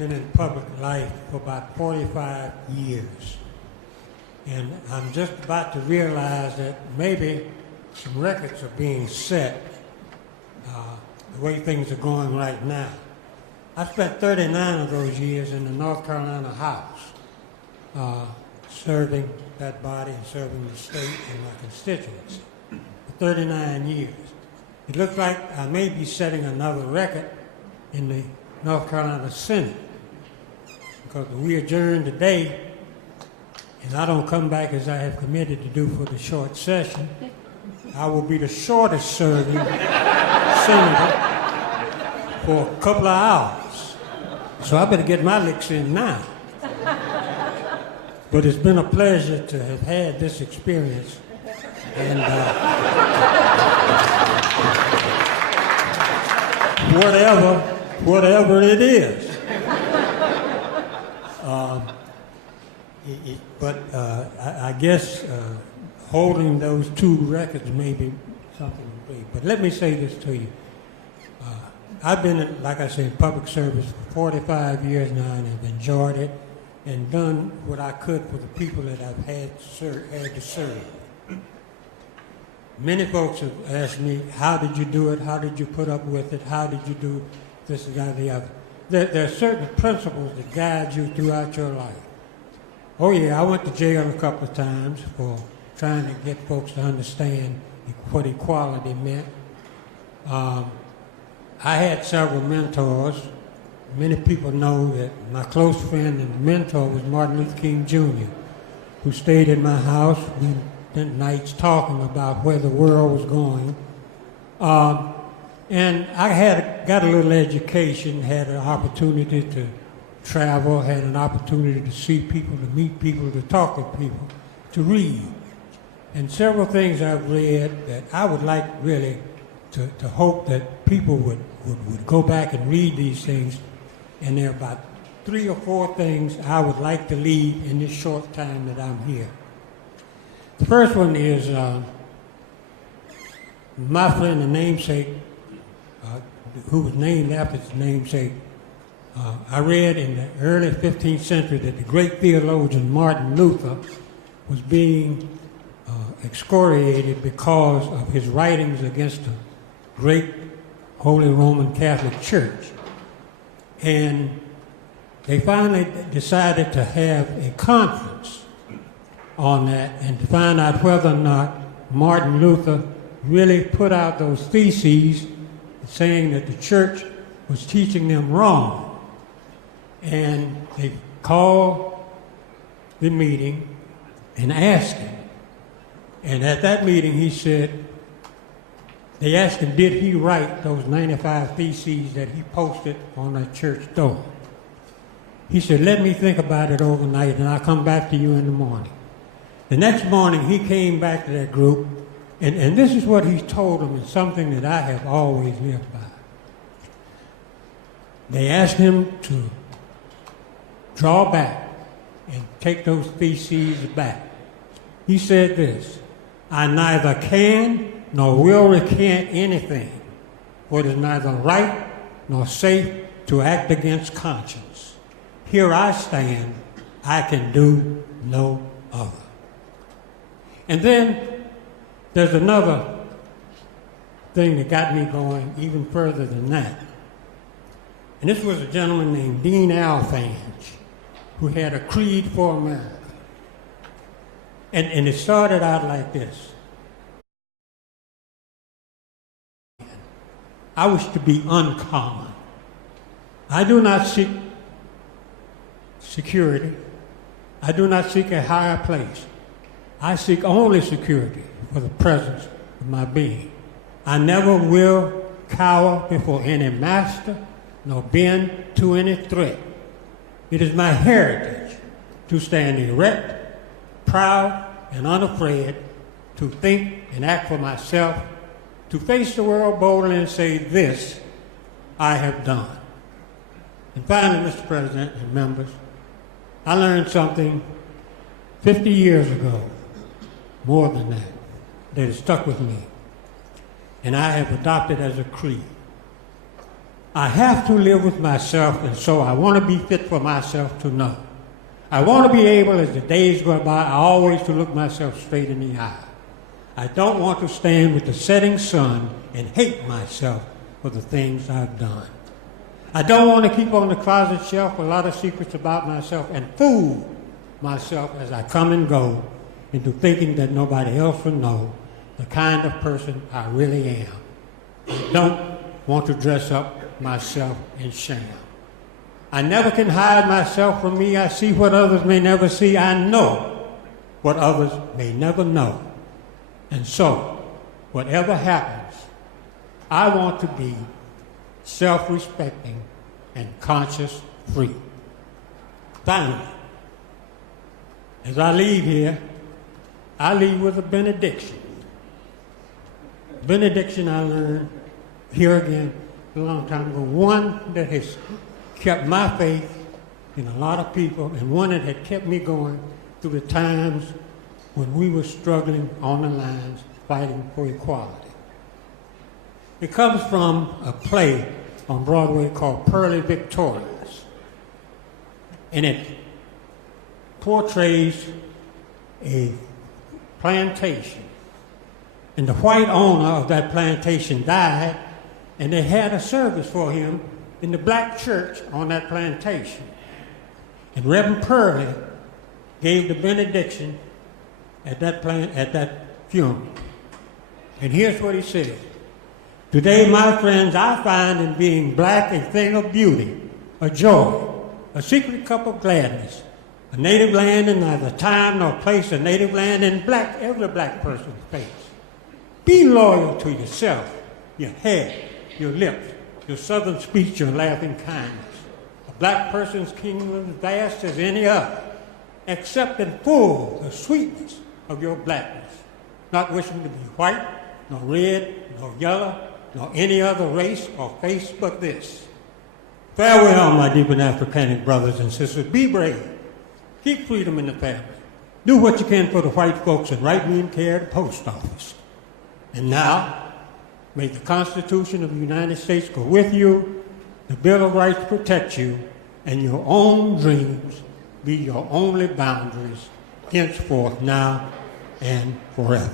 been in public life for about 45 years. And I'm just about to realize that maybe some records are being set the way things are going right now. I spent 39 of those years in the North Carolina House, serving that body and serving the state and my constituency for 39 years. It looks like I may be setting another record in the North Carolina Senate, because we adjourn today and I don't come back as I have committed to do for the short session. I will be the shortest serving senator for a couple of hours. So I better get my licks in now. But it's been a pleasure to have had this experience. And whatever it is. I guess holding those two records may be something to be. But let me say this to you. I've been, like I said, in public service for 45 years now and have enjoyed it and done what I could for the people that I've had to serve. Many folks have asked me, how did you do it? How did you put up with it? How did you do this and that and the other? There are certain principles that guide you throughout your life. Oh yeah, I went to jail a couple of times for trying to get folks to understand what equality meant. I had several mentors. Many people know that my close friend and mentor was Martin Luther King Jr., who stayed in my house. We spent nights talking about where the world was going. And I got a little education, had an opportunity to travel, had an opportunity to see people, to meet people, to talk to people, to read. And several things I've read that I would like really to hope that people would go back and read these things. And there are about 3 or 4 things I would like to leave in this short time that I'm here. The first one is my friend, the namesake, who was named after his namesake. I read in the early 15th century that the great theologian Martin Luther was being excoriated because of his writings against the great Holy Roman Catholic Church. And they finally decided to have a conference on that and to find out whether or not Martin Luther really put out those theses saying that the church was teaching them wrong. And they called the meeting and asked him. And at that meeting he said, they asked him, did he write those 95 theses that he posted on that church door? He said, let me think about it overnight and I'll come back to you in the morning. The next morning he came back to that group, and this is what he told them, and something that I have always lived by. They asked him to draw back and take those theses back. He said this, I neither can nor will recant anything, for it is neither right nor safe to act against conscience. Here I stand, I can do no other. And then there's another thing that got me going even further than that. And this was a gentleman named Dean Alfange, who had a creed for America. And it started out like this. I wish to be uncommon. I do not seek security. I do not seek a higher place. I seek only security for the presence of my being. I never will cower before any master, nor bend to any threat. It is my heritage to stand erect, proud, and unafraid, to think and act for myself, to face the world boldly and say, this I have done. And finally, Mr. President and members, I learned something 50 years ago, more than that has stuck with me, and I have adopted as a creed. I have to live with myself, and so I want to be fit for myself to know. I want to be able, as the days go by, always to look myself straight in the eye. I don't want to stand with the setting sun and hate myself for the things I've done. I don't want to keep on the closet shelf a lot of secrets about myself and fool myself as I come and go into thinking that nobody else will know the kind of person I really am. I don't want to dress up myself in sham. I never can hide myself from me. I see what others may never see. I know what others may never know. And so, whatever happens, I want to be self-respecting and conscience-free. Finally, as I leave here, I leave with a benediction. Benediction I learned here again a long time ago. One that has kept my faith in a lot of people, and one that had kept me going through the times when we were struggling on the lines, fighting for equality. It comes from a play on Broadway called Pearly Victorious, and it portrays a plantation, and the white owner of that plantation died, and they had a service for him in the black church on that plantation. And Reverend Pearly gave the benediction at that funeral. And here's what he said. Today, my friends, I find in being black a thing of beauty, a joy, a secret cup of gladness, a native land in neither time nor place, a native land in every black person's face. Be loyal to yourself, your hair, your lips, your southern speech, your laughing kindness. A black person's kingdom is vast as any other, except in full the sweetness of your blackness, not wishing to be white, nor red, nor yellow, nor any other race or face but this. Farewell, my deep and Africanic brothers and sisters. Be brave. Keep freedom in the family. Do what you can for the white folks and write me in care at the post office. And now, may the Constitution of the United States go with you, the Bill of Rights protect you, and your own dreams be your only boundaries henceforth, now and forever.